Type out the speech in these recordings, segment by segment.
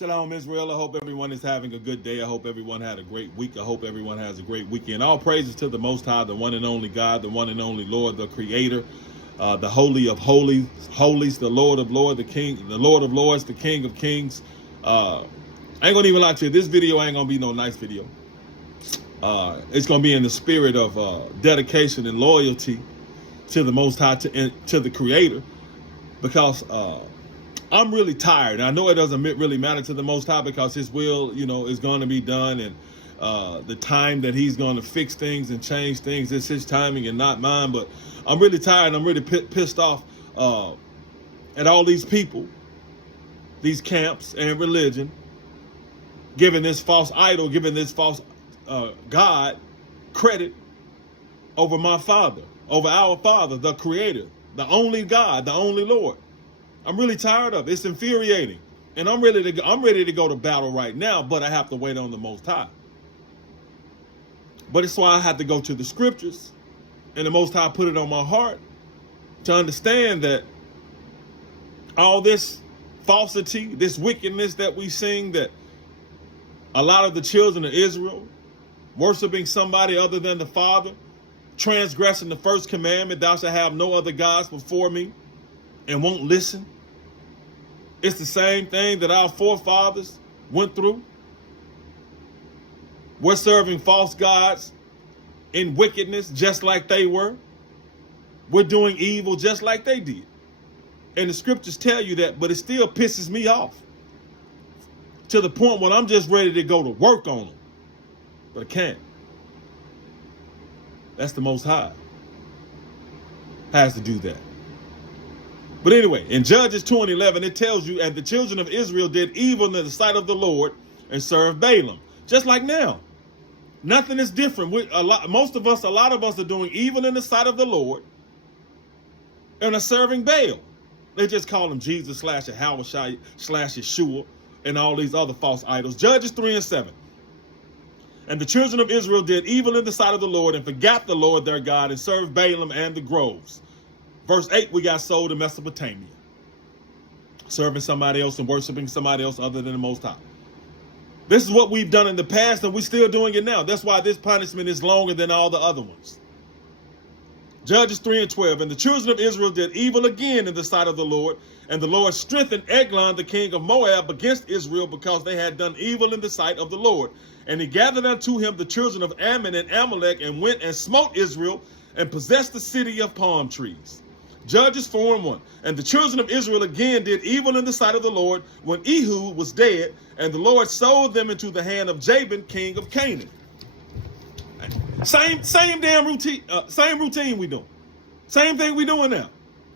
Shalom, Israel. I hope everyone is having a good day. I hope everyone had a great week. I hope everyone has a great weekend. All praises to the Most High, the one and only God, the one and only Lord, the Creator, the Holy of Holies, the Lord of Lords, the King, the Lord of Lords, the King of Kings. I ain't gonna even lie to you. This video ain't gonna be no nice video. It's gonna be in the spirit of dedication and loyalty to the Most High, to the Creator, because I'm really tired. And I know it doesn't really matter to the Most High because His will, is going to be done, and the time that He's going to fix things and change things is His timing and not mine. But I'm really tired. I'm really pissed off at all these people, these camps and religion, giving this false idol, giving this false God credit over my Father, over our Father, the Creator, the only God, the only Lord. I'm really tired of it. It's infuriating. And I'm ready to go to battle right now, but I have to wait on the Most High. But it's why I have to go to the scriptures, and the Most High put it on my heart to understand that all this falsity, this wickedness that we sing, that a lot of the children of Israel worshiping somebody other than the Father, transgressing the first commandment, thou shalt have no other gods before me, and won't listen. It's the same thing that our forefathers went through. We're serving false gods in wickedness just like they were. We're doing evil just like they did. And the scriptures tell you that, but it still pisses me off to the point when I'm just ready to go to work on them. But I can't. That's the Most High. Has to do that. But anyway, in Judges 2:11, it tells you, and the children of Israel did evil in the sight of the Lord and served Balaam. Just like now. Nothing is different. A lot of us are doing evil in the sight of the Lord and are serving Baal. They just call him Jesus / Yahweh / Yeshua and all these other false idols. Judges 3:7. And the children of Israel did evil in the sight of the Lord and forgot the Lord their God and served Balaam and the groves. Verse 8, we got sold to Mesopotamia, serving somebody else and worshiping somebody else other than the Most High. This is what we've done in the past, and we're still doing it now. That's why this punishment is longer than all the other ones. Judges 3:12, and the children of Israel did evil again in the sight of the Lord, and the Lord strengthened Eglon, the king of Moab, against Israel because they had done evil in the sight of the Lord. And he gathered unto him the children of Ammon and Amalek, and went and smote Israel, and possessed the city of palm trees. Judges 4:1. And the children of Israel again did evil in the sight of the Lord when Ehud was dead, and the Lord sold them into the hand of Jabin, king of Canaan. Same damn routine, same routine we doing. Same thing we doing now.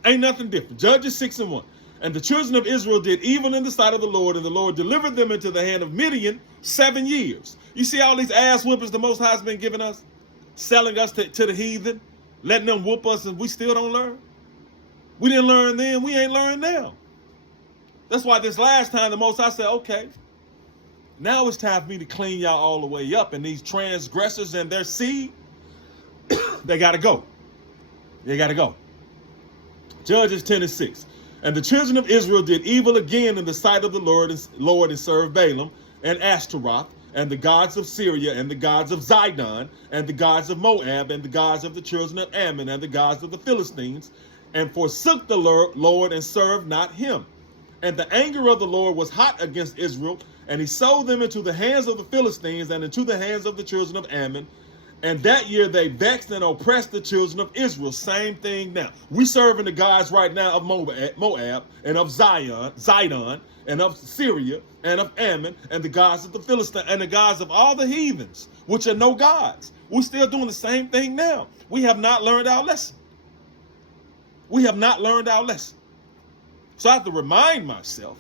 Ain't nothing different. Judges 6:1. And the children of Israel did evil in the sight of the Lord, and the Lord delivered them into the hand of Midian 7 years. You see all these ass whoopers the Most High's been giving us, selling us to the heathen, letting them whoop us, and we still don't learn. We didn't learn then, we ain't learned now. That's why this last time the Most High said, okay, now it's time for me to clean y'all all the way up, and these transgressors and their seed, they gotta go. They gotta go. Judges 10:6. And the children of Israel did evil again in the sight of the Lord and served Balaam and Ashtaroth and the gods of Syria and the gods of Zidon and the gods of Moab and the gods of the children of Ammon and the gods of the Philistines, and forsook the Lord and served not him. And the anger of the Lord was hot against Israel, and he sold them into the hands of the Philistines and into the hands of the children of Ammon. And that year they vexed and oppressed the children of Israel. Same thing now. We serving the gods right now of Moab and of Zidon and of Syria and of Ammon and the gods of the Philistines and the gods of all the heathens, which are no gods. We're still doing the same thing now. We have not learned our lesson. We have not learned our lesson. So I have to remind myself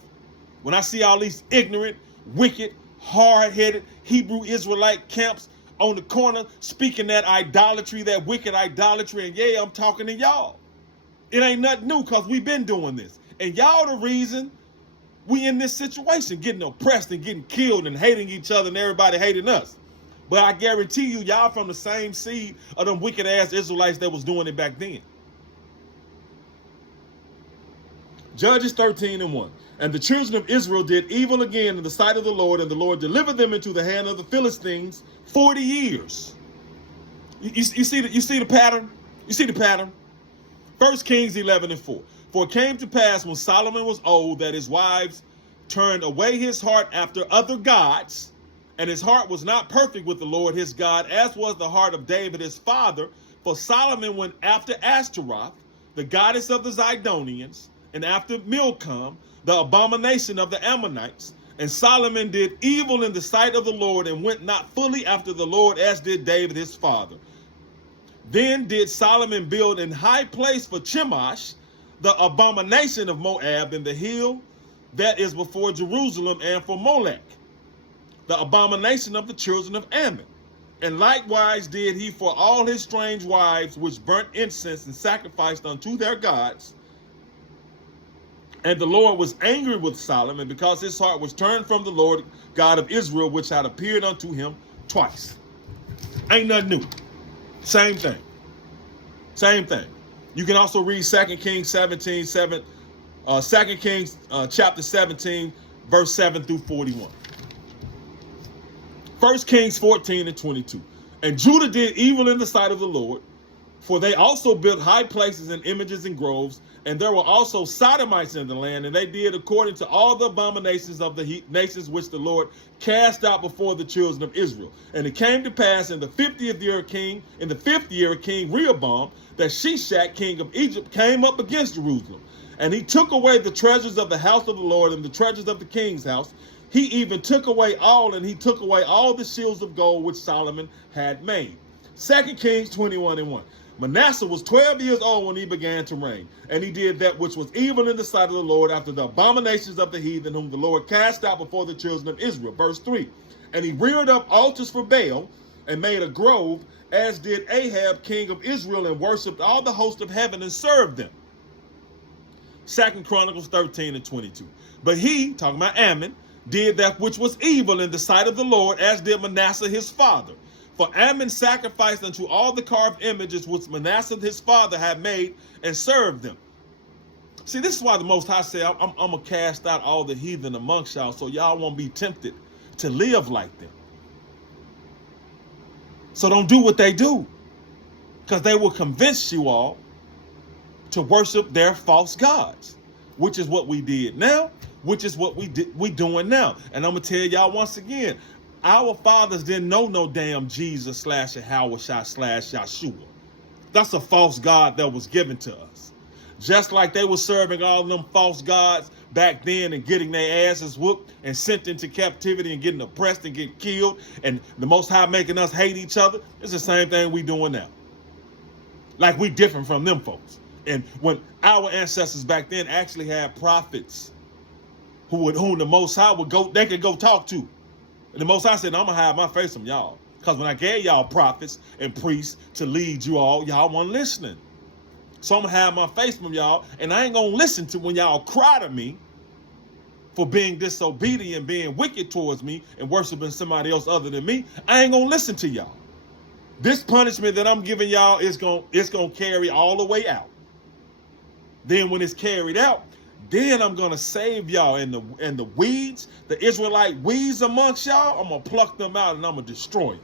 when I see all these ignorant, wicked, hard-headed Hebrew Israelite camps on the corner speaking that idolatry, that wicked idolatry, and yeah, I'm talking to y'all. It ain't nothing new because we've been doing this. And y'all the reason we in this situation, getting oppressed and getting killed and hating each other and everybody hating us. But I guarantee you, y'all from the same seed of them wicked-ass Israelites that was doing it back then. Judges 13:1. And the children of Israel did evil again in the sight of the Lord, and the Lord delivered them into the hand of the Philistines 40 years. You see the pattern? You see the pattern? 1 Kings 11:4. For it came to pass when Solomon was old that his wives turned away his heart after other gods, and his heart was not perfect with the Lord his God, as was the heart of David his father. For Solomon went after Ashtaroth, the goddess of the Zidonians, and after Milcom, the abomination of the Ammonites. And Solomon did evil in the sight of the Lord, and went not fully after the Lord, as did David his father. Then did Solomon build an high place for Chemosh, the abomination of Moab, in the hill that is before Jerusalem, and for Molech, the abomination of the children of Ammon. And likewise did he for all his strange wives, which burnt incense and sacrificed unto their gods. And the Lord was angry with Solomon, because his heart was turned from the Lord God of Israel, which had appeared unto him twice. Ain't nothing new. Same thing. Same thing. You can also read 2 Kings 17:7, 2 Kings chapter 17, verse 7 through 41. 1 Kings 14:22. And Judah did evil in the sight of the Lord, for they also built high places and images and groves, and there were also Sodomites in the land, and they did according to all the abominations of the nations which the Lord cast out before the children of Israel. And it came to pass in the 50th year of King Rehoboam, that Shishak, king of Egypt, came up against Jerusalem. And he took away the treasures of the house of the Lord and the treasures of the king's house. He even took away all, and he took away all the shields of gold which Solomon had made. 2 Kings 21:1. Manasseh was 12 years old when he began to reign, and he did that which was evil in the sight of the Lord, after the abominations of the heathen, whom the Lord cast out before the children of Israel. Verse 3. And he reared up altars for Baal, and made a grove, as did Ahab, king of Israel, and worshipped all the host of heaven, and served them. 2 Chronicles 13:22. But he, talking about Ammon, did that which was evil in the sight of the Lord, as did Manasseh his father. For Ammon sacrificed unto all the carved images which Manasseh his father had made, and served them. See, this is why the Most High said, I'm going to cast out all the heathen amongst y'all, so y'all won't be tempted to live like them. So don't do what they do, because they will convince you all to worship their false gods, which is what we did now, which is what we doing now. And I'm going to tell y'all once again, our fathers didn't know no damn Jesus / Yahweh / Yahshua. That's a false god that was given to us. Just like they were serving all of them false gods back then and getting their asses whooped and sent into captivity and getting oppressed and getting killed, and the Most High making us hate each other. It's the same thing we doing now. Like we different from them folks. And when our ancestors back then actually had prophets whom the Most High they could go talk to. And the Most High said, I'm going to hide my face from y'all. Because when I gave y'all prophets and priests to lead you all, y'all weren't listening. So I'm going to hide my face from y'all. And I ain't going to listen to when y'all cry to me for being disobedient, being wicked towards me, and worshiping somebody else other than me. I ain't going to listen to y'all. This punishment that I'm giving y'all is going to carry all the way out. Then when it's carried out, then I'm going to save y'all. And the weeds, the Israelite weeds amongst y'all, I'm going to pluck them out and I'm going to destroy them.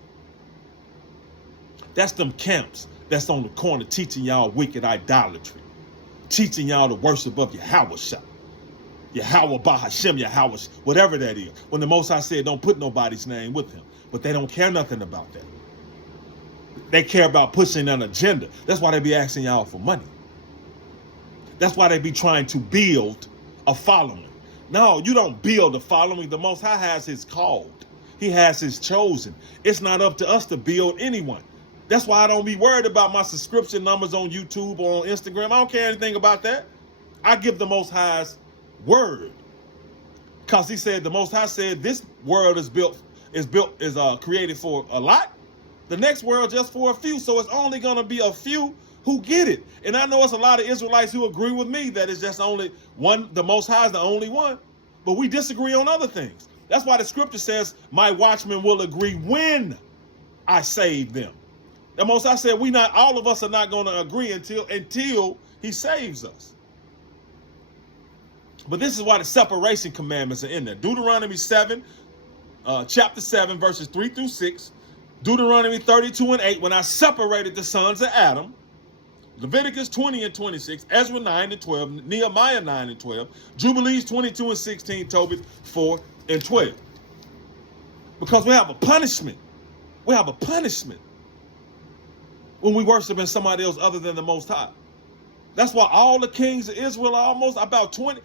That's them camps that's on the corner teaching y'all wicked idolatry. Teaching y'all the worship of Yahweh Shah. Yahweh Bahashem, Yahweh, whatever that is. When the Most High said don't put nobody's name with him. But they don't care nothing about that. They care about pushing an agenda. That's why they be asking y'all for money. That's why they be trying to build a following. No, you don't build a following. The Most High has his called. He has his chosen. It's not up to us to build anyone. That's why I don't be worried about my subscription numbers on YouTube or on Instagram. I don't care anything about that. I give the Most High's word. Because he said, the Most High said this world is created for a lot. The next world just for a few. So it's only going to be a few who get it. And I know it's a lot of Israelites who agree with me that it's just only one, the Most High is the only one. But we disagree on other things. That's why the scripture says, my watchmen will agree when I save them. The Most High said all of us are not going to agree until he saves us. But this is why the separation commandments are in there. Deuteronomy 7, chapter 7, verses 3 through 6. Deuteronomy 32 and 8, when I separated the sons of Adam. Leviticus 20 and 26, Ezra 9 and 12, Nehemiah 9 and 12, Jubilees 22 and 16, Tobit 4 and 12. Because we have a punishment. We have a punishment when we worship in somebody else other than the Most High. That's why all the kings of Israel are almost about 20,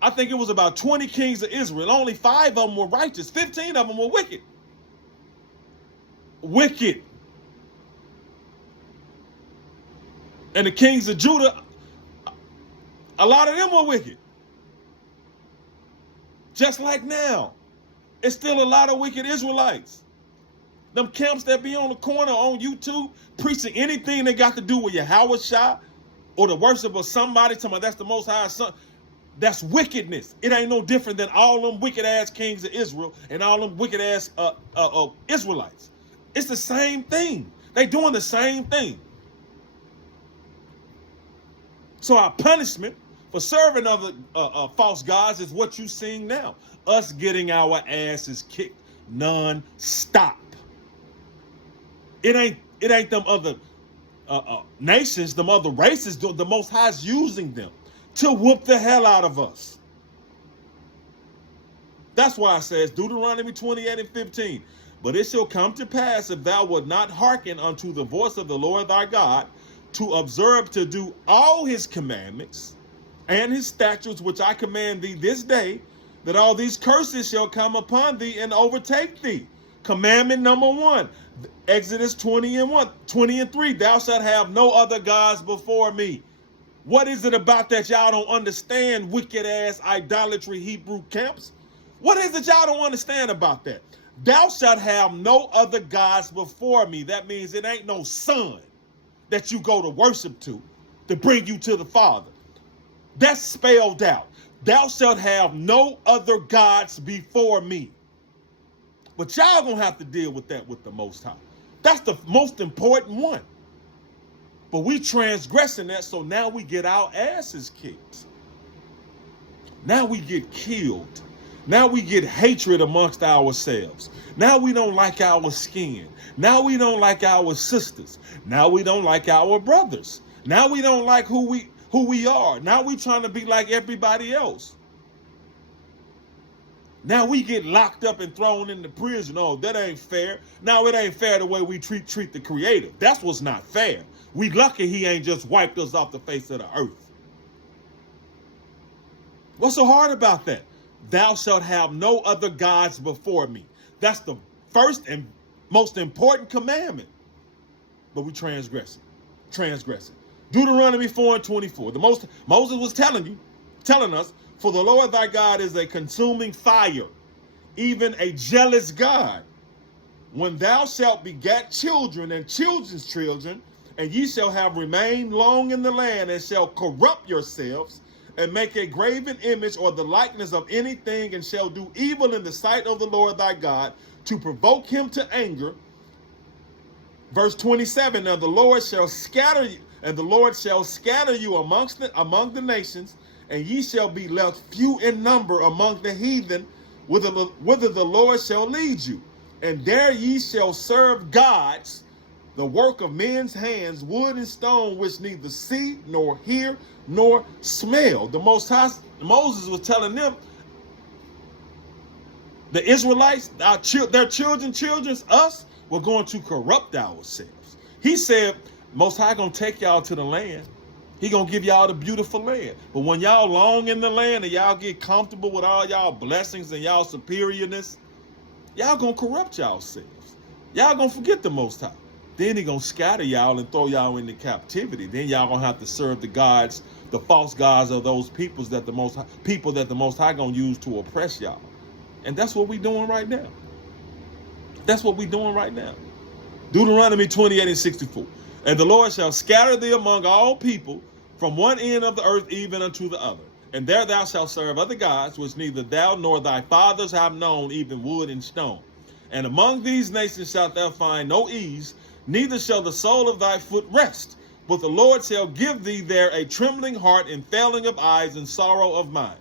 I think it was about 20 kings of Israel. Only 5 of them were righteous. 15 of them were wicked. Wicked. And the kings of Judah, a lot of them were wicked. Just like now. It's still a lot of wicked Israelites. Them camps that be on the corner on YouTube preaching anything they got to do with Yahweh Shah or the worship of somebody, talking about that's the Most High Son. That's wickedness. It ain't no different than all them wicked ass kings of Israel and all them wicked ass Israelites. It's the same thing. They doing the same thing. So our punishment for serving other false gods is what you seeing now. Us getting our asses kicked non-stop. It ain't them other nations, them other races. The Most High is using them to whoop the hell out of us. That's why it says, Deuteronomy 28 and 15, but it shall come to pass, if thou wilt not hearken unto the voice of the Lord thy God, to observe to do all his commandments and his statutes which I command thee this day, that all these curses shall come upon thee and overtake thee. Commandment number 1, Exodus 20 and 3, thou shalt have no other gods before me. What is it about that y'all don't understand, wicked ass idolatry Hebrew camps? What is it y'all don't understand about that? Thou shalt have no other gods before me. That means it ain't no son that you go to worship to bring you to the Father. That's spelled out. Thou shalt have no other gods before me. But y'all gonna have to deal with that with the Most High. That's the most important one. But we transgressing that, so now we get our asses kicked. Now we get killed. Now we get hatred amongst ourselves. Now we don't like our skin. Now we don't like our sisters. Now we don't like our brothers. Now we don't like who we are. Now we trying to be like everybody else. Now we get locked up and thrown into prison. Oh, that ain't fair. Now it ain't fair the way we treat the Creator. That's what's not fair. We lucky he ain't just wiped us off the face of the earth. What's so hard about that? Thou shalt have no other gods before me. That's the first and most important commandment. But we transgress it. Deuteronomy 4 and 24. Moses was telling us, for the Lord thy God is a consuming fire, even a jealous God. When thou shalt begat children and children's children, and ye shall have remained long in the land, and shall corrupt yourselves, and make a graven image or the likeness of anything, and shall do evil in the sight of the Lord thy God, to provoke him to anger. Verse 27, now the Lord shall scatter you, and the Lord shall scatter you among the nations, and ye shall be left few in number among the heathen, whither the Lord shall lead you. And there ye shall serve gods, the work of men's hands, wood and stone, which neither see, nor hear, nor smell. The Most High, Moses was telling them, the Israelites, their children's us, were going to corrupt ourselves. He said, Most High gonna take y'all to the land. He gonna give y'all the beautiful land. But when y'all long in the land and y'all get comfortable with all y'all blessings and y'all superiorness, y'all gonna corrupt yourselves. Y'all gonna forget the Most High. Then he gonna scatter y'all and throw y'all into captivity. Then y'all gonna have to serve the gods, the false gods of those people that the Most High gonna use to oppress y'all. And that's what we doing right now. That's what we doing right now. Deuteronomy 28 and 64. And the Lord shall scatter thee among all people, from one end of the earth even unto the other. And there thou shalt serve other gods, which neither thou nor thy fathers have known, even wood and stone. And among these nations shalt thou find no ease, neither shall the sole of thy foot rest. But the Lord shall give thee there a trembling heart and failing of eyes and sorrow of mind.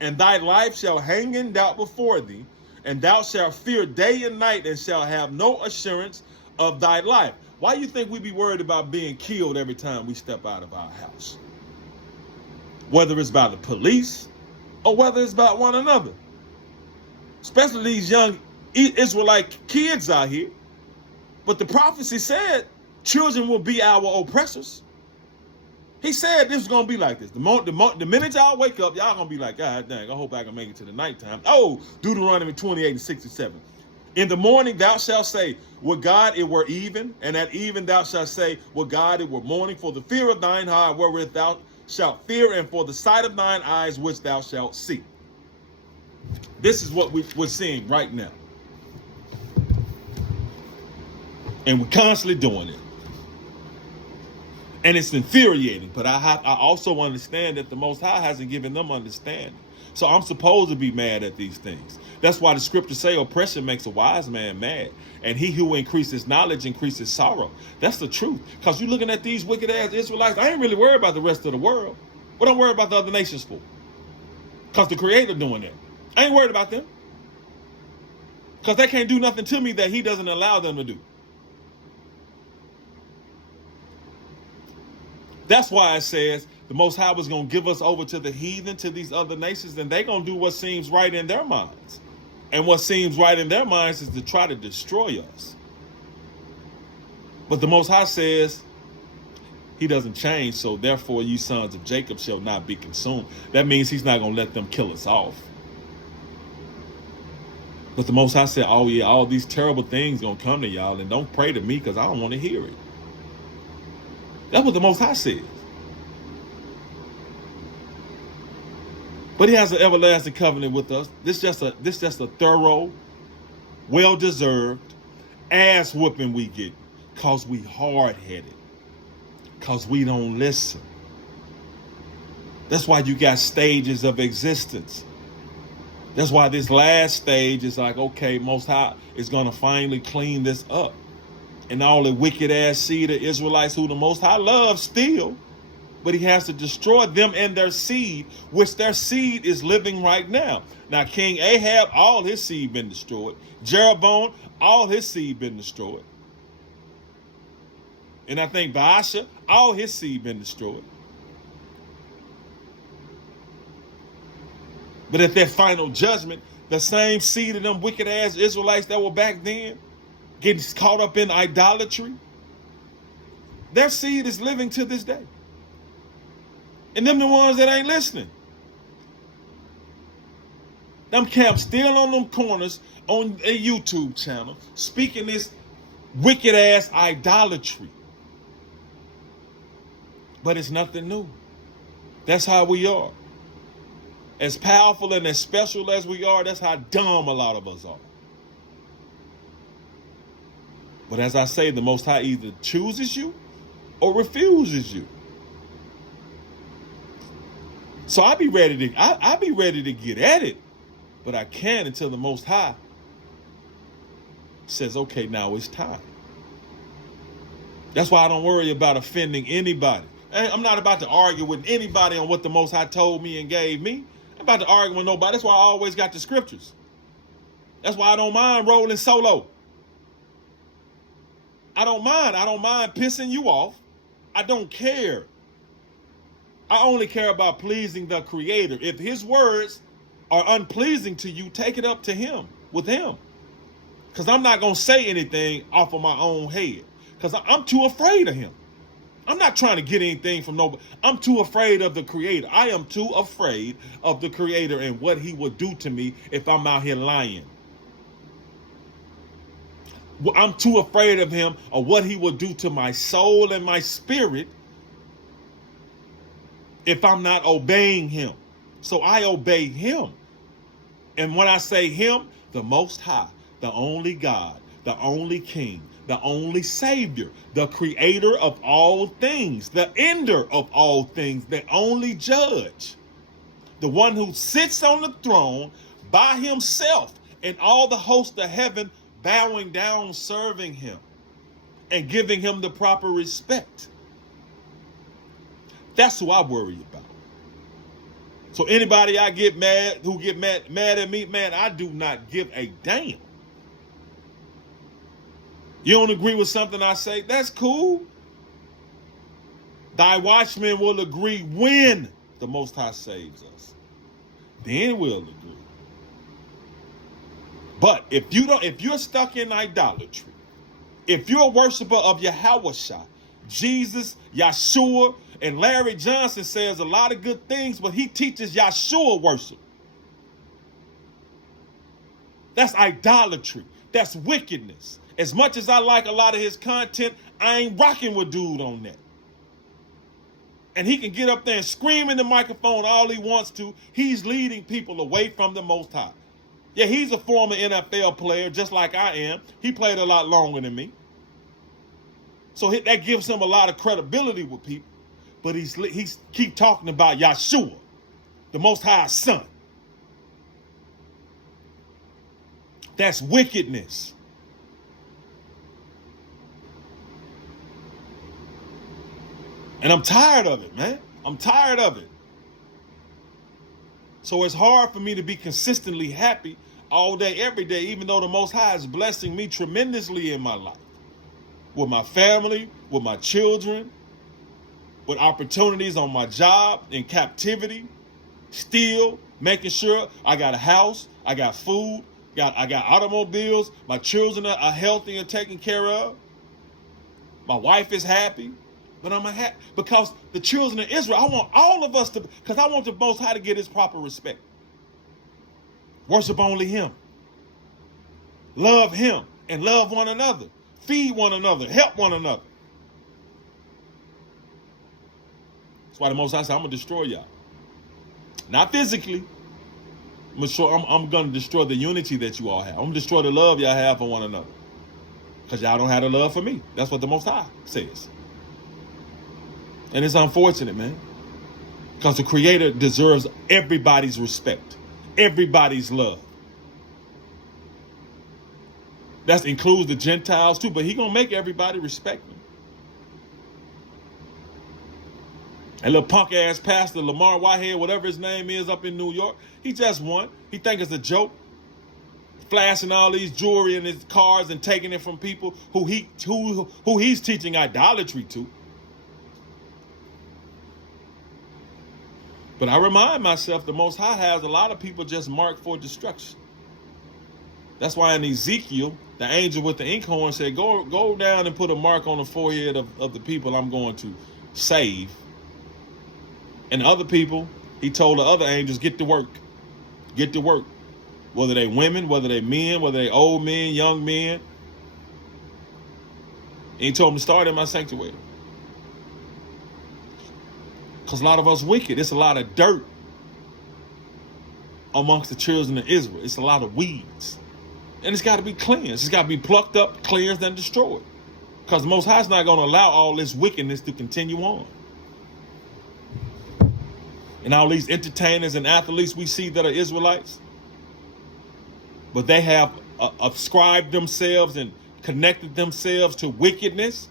And thy life shall hang in doubt before thee, and thou shalt fear day and night, and shalt have no assurance of thy life. Why do you think we be worried about being killed every time we step out of our house? Whether it's by the police or whether it's by one another. Especially these young Israelite kids out here. But the prophecy said children will be our oppressors. He said this was going to be like this. The minute y'all wake up, y'all going to be like, God dang, I hope I can make it to the nighttime. Oh, Deuteronomy 28:67. In the morning thou shalt say, would God it were even, and at even thou shalt say, would God it were morning, for the fear of thine heart wherewith thou shalt fear, and for the sight of thine eyes which thou shalt see. This is what we're seeing right now. And we're constantly doing it. And it's infuriating, but I also understand that the Most High hasn't given them understanding. So I'm supposed to be mad at these things. That's why the scriptures say oppression makes a wise man mad, and he who increases knowledge increases sorrow. That's the truth. Because you're looking at these wicked ass Israelites, I ain't really worried about the rest of the world. What I'm worried about the other nations for? Because the Creator doing that. I ain't worried about them. Because they can't do nothing to me that he doesn't allow them to do. That's why it says the Most High was going to give us over to the heathen, to these other nations, and they're going to do what seems right in their minds. And what seems right in their minds is to try to destroy us. But the Most High says he doesn't change, so therefore you sons of Jacob shall not be consumed. That means he's not going to let them kill us off. But the Most High said, oh yeah, all these terrible things going to come to y'all, and don't pray to me because I don't want to hear it. That's what the Most High says. But he has an everlasting covenant with us. This just a thorough, well-deserved ass whooping we get because we hard-headed, because we don't listen. That's why you got stages of existence. That's why this last stage is like, okay, Most High is going to finally clean this up. And all the wicked ass seed of Israelites who the Most High loves still, but he has to destroy them and their seed, which their seed is living right now. Now, King Ahab, all his seed been destroyed. Jeroboam, all his seed been destroyed. And I think Baasha, all his seed been destroyed. But at that final judgment, the same seed of them wicked ass Israelites that were back then, getting caught up in idolatry, their seed is living to this day. And them the ones that ain't listening. Them camps still on them corners on a YouTube channel speaking this wicked ass idolatry. But it's nothing new. That's how we are. As powerful and as special as we are, that's how dumb a lot of us are. But as I say, the Most High either chooses you or refuses you. So I be ready to get at it, but I can't until the Most High says, okay, now it's time. That's why I don't worry about offending anybody. I'm not about to argue with anybody on what the Most High told me and gave me. I'm about to argue with nobody. That's why I always got the scriptures. That's why I don't mind rolling solo. I don't mind pissing you off. I don't care. I only care about pleasing the Creator. If his words are unpleasing to you, take it up to him, with him. Because I'm not going to say anything off of my own head. Because I'm too afraid of him. I'm not trying to get anything from nobody. I'm too afraid of the Creator. I am too afraid of the Creator and what he will do to me if I'm out here lying. I'm too afraid of him or what he will do to my soul and my spirit if I'm not obeying him. So I obey him. And when I say him, the Most High, the only God, the only King, the only Savior, the Creator of all things, the ender of all things, the only Judge, the one who sits on the throne by himself, and all the hosts of heaven bowing down, serving him and giving him the proper respect. That's who I worry about. So anybody I get mad, who get mad at me, man, I do not give a damn. You don't agree with something I say? That's cool. Thy watchmen will agree when the Most High saves us. Then we'll agree. But if you're stuck in idolatry, if you're a worshiper of Yahweh, Jesus, Yahshua, and Larry Johnson says a lot of good things, but he teaches Yahshua worship. That's idolatry. That's wickedness. As much as I like a lot of his content, I ain't rocking with dude on that. And he can get up there and scream in the microphone all he wants to. He's leading people away from the Most High. Yeah, he's a former NFL player, just like I am. He played a lot longer than me. So that gives him a lot of credibility with people. But he's keep talking about Yahshua, the Most High's son. That's wickedness. And I'm tired of it, man. I'm tired of it. So it's hard for me to be consistently happy all day, every day, even though the Most High is blessing me tremendously in my life. With my family, with my children, with opportunities on my job, in captivity, still making sure I got a house, I got food, I got automobiles, my children are healthy and taken care of. My wife is happy. But I'm happy because the children of Israel, I want all of us to, because I want the Most High to get his proper respect. Worship only him. Love him and love one another. Feed one another. Help one another. That's why the Most High said, I'm going to destroy y'all. Not physically. I'm going to destroy the unity that you all have. I'm going to destroy the love y'all have for one another. Because y'all don't have the love for me. That's what the Most High says. And it's unfortunate, man. Because the Creator deserves everybody's respect. Everybody's love. That includes the Gentiles too, but he gonna make everybody respect him. And little punk ass pastor Lamar Whitehead, whatever his name is up in New York, he just won. He think it's a joke. Flashing all these jewelry in his cars and taking it from people who he's teaching idolatry to. But I remind myself the Most High has a lot of people just marked for destruction. That's why in Ezekiel, the angel with the inkhorn said, go down and put a mark on the forehead of the people I'm going to save. And other people, he told the other angels, get to work. Get to work. Whether they women, whether they men, whether they old men, young men. And he told them to start in my sanctuary. Because a lot of us wicked. It's a lot of dirt amongst the children of Israel. It's a lot of weeds. And it's got to be cleansed. It's got to be plucked up, cleansed, and destroyed. Because the Most High is not going to allow all this wickedness to continue on. And all these entertainers and athletes we see that are Israelites, but they have ascribed themselves and connected themselves to wickedness.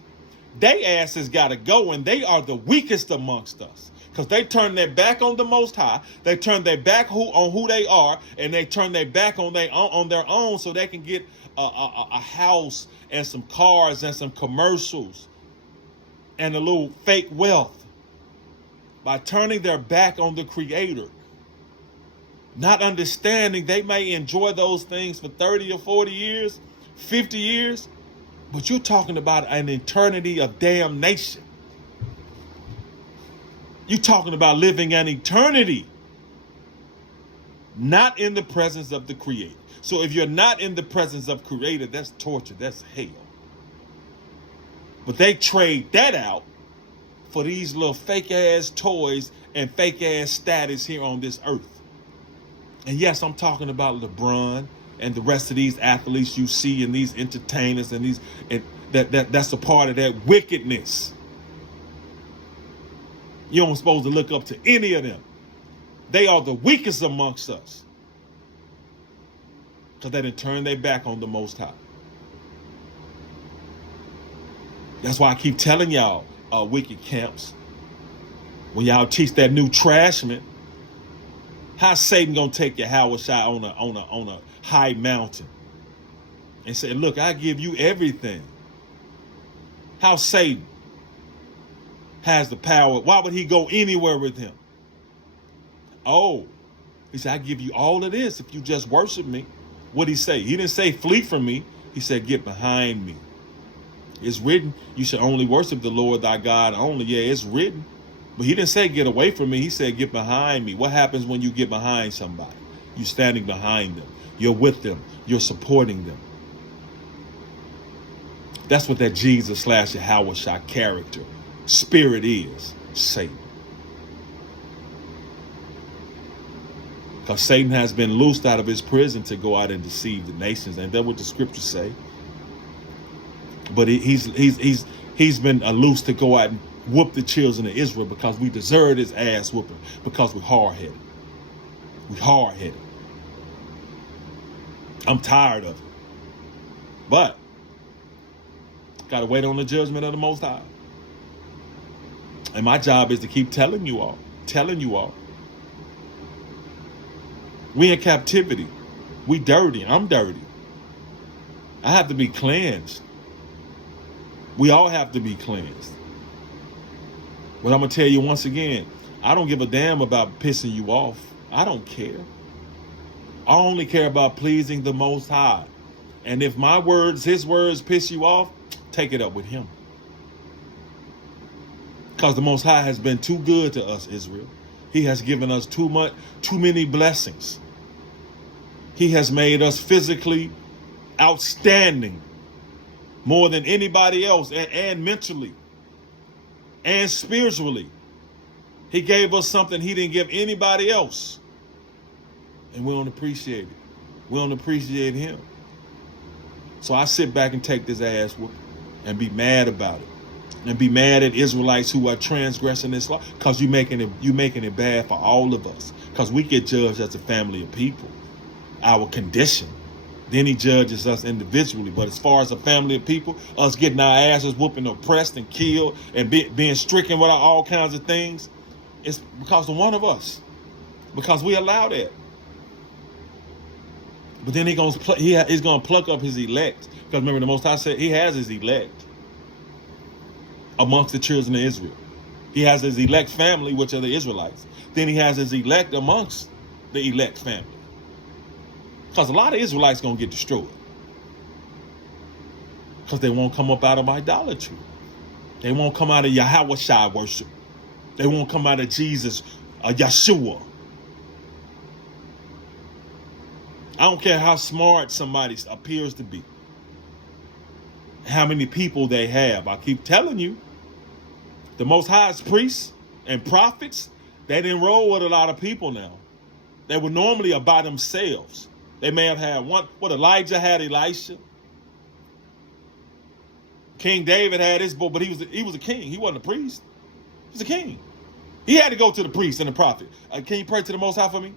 They asses got to go, and they are the weakest amongst us. Because they turn their back on the Most High. They turn their back on who they are, and they turn their back on their own so they can get a house and some cars and some commercials and a little fake wealth. By turning their back on the Creator. Not understanding they may enjoy those things for 30 or 40 years, 50 years, but you're talking about an eternity of damnation. You're talking about living an eternity, not in the presence of the Creator. So if you're not in the presence of Creator, that's torture, that's hell. But they trade that out for these little fake ass toys and fake ass status here on this earth. And yes, I'm talking about LeBron and the rest of these athletes you see and these entertainers and these that's a part of that wickedness. You don't supposed to look up to any of them. They are the weakest amongst us. Because they didn't turn their back on the Most High. That's why I keep telling y'all, wicked camps, When y'all teach that new trashman, how's Satan gonna take your Howard shot on a high mountain and say, look, I give you everything? How Satan has the power? Why would he go anywhere with him? Oh, he said, I give you all of this if you just worship me. What'd he say? He didn't say flee from me. He said, get behind me. It's written, you should only worship the Lord thy God only. Yeah, it's written. But he didn't say get away from me. He said get behind me. What happens when you get behind somebody? You're standing behind them. You're with them. You're supporting them. That's what that Jesus / Yahweh Shah character, spirit is. Satan. Because Satan has been loosed out of his prison to go out and deceive the nations. And that's what the scriptures say. But he's been loosed to go out and whoop the children of Israel because we deserve his ass whooping, because we're hard-headed. We're hard-headed. I'm tired of it. But got to wait on the judgment of the Most High. And my job is to keep telling you all. We in captivity. We dirty. I'm dirty. I have to be cleansed. We all have to be cleansed. But I'm going to tell you once again, I don't give a damn about pissing you off. I don't care. I only care about pleasing the Most High. And if my words, his words piss you off, take it up with him. Because the Most High has been too good to us, Israel. He has given us too many blessings. He has made us physically outstanding more than anybody else, and mentally and spiritually. He gave us something he didn't give anybody else. And we don't appreciate it. We don't appreciate him. So I sit back and take this ass whooping and be mad about it. And be mad at Israelites who are transgressing this law, because you're making it bad for all of us. Because we get judged as a family of people, our condition. Then he judges us individually. But as far as a family of people, us getting our asses whooping, oppressed and killed, and being stricken with all kinds of things, it's because of one of us. Because we allow that. But then he's going to pluck up his elect. Because remember, the Most High said he has his elect amongst the children of Israel. He has his elect family, which are the Israelites. Then he has his elect amongst the elect family. Because a lot of Israelites going to get destroyed. Because they won't come up out of idolatry. They won't come out of Yahweh Shai worship. They won't come out of Jesus, Yeshua. I don't care how smart somebody appears to be, how many people they have. I keep telling you, the Most High's priests and prophets, they didn't roll with a lot of people now. They were normally by themselves. They may have had one. What Elijah had, Elisha. King David had his boy, but he was a king. He wasn't a priest. He was a king. He had to go to the priest and the prophet. Can you pray to the Most High for me?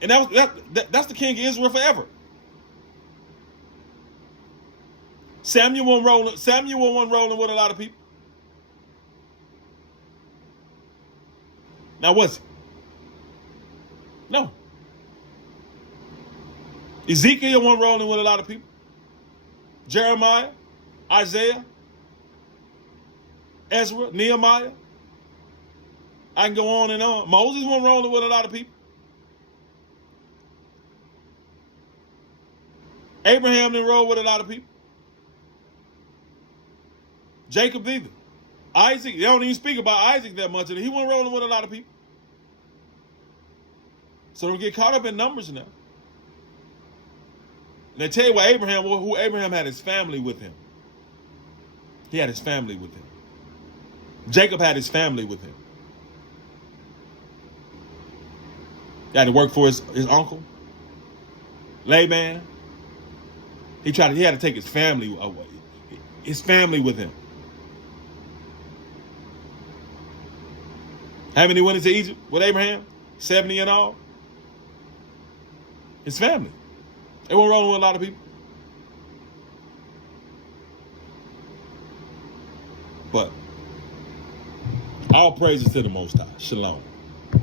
And that's the king of Israel forever. Samuel wasn't rolling with a lot of people. Now was he? No. Ezekiel wasn't rolling with a lot of people. Jeremiah, Isaiah, Ezra, Nehemiah. I can go on and on. Moses wasn't rolling with a lot of people. Abraham didn't roll with a lot of people. Jacob neither. Isaac, they don't even speak about Isaac that much. He wasn't rolling with a lot of people. So don't get caught up in numbers now. And they tell you what who Abraham had his family with him. He had his family with him. Jacob had his family with him. He had to work for his uncle, Laban. He had to take his family away. His family with him. How many went into Egypt with Abraham? 70 in all. His family. They weren't rolling with a lot of people. But All praises to the Most High. Shalom.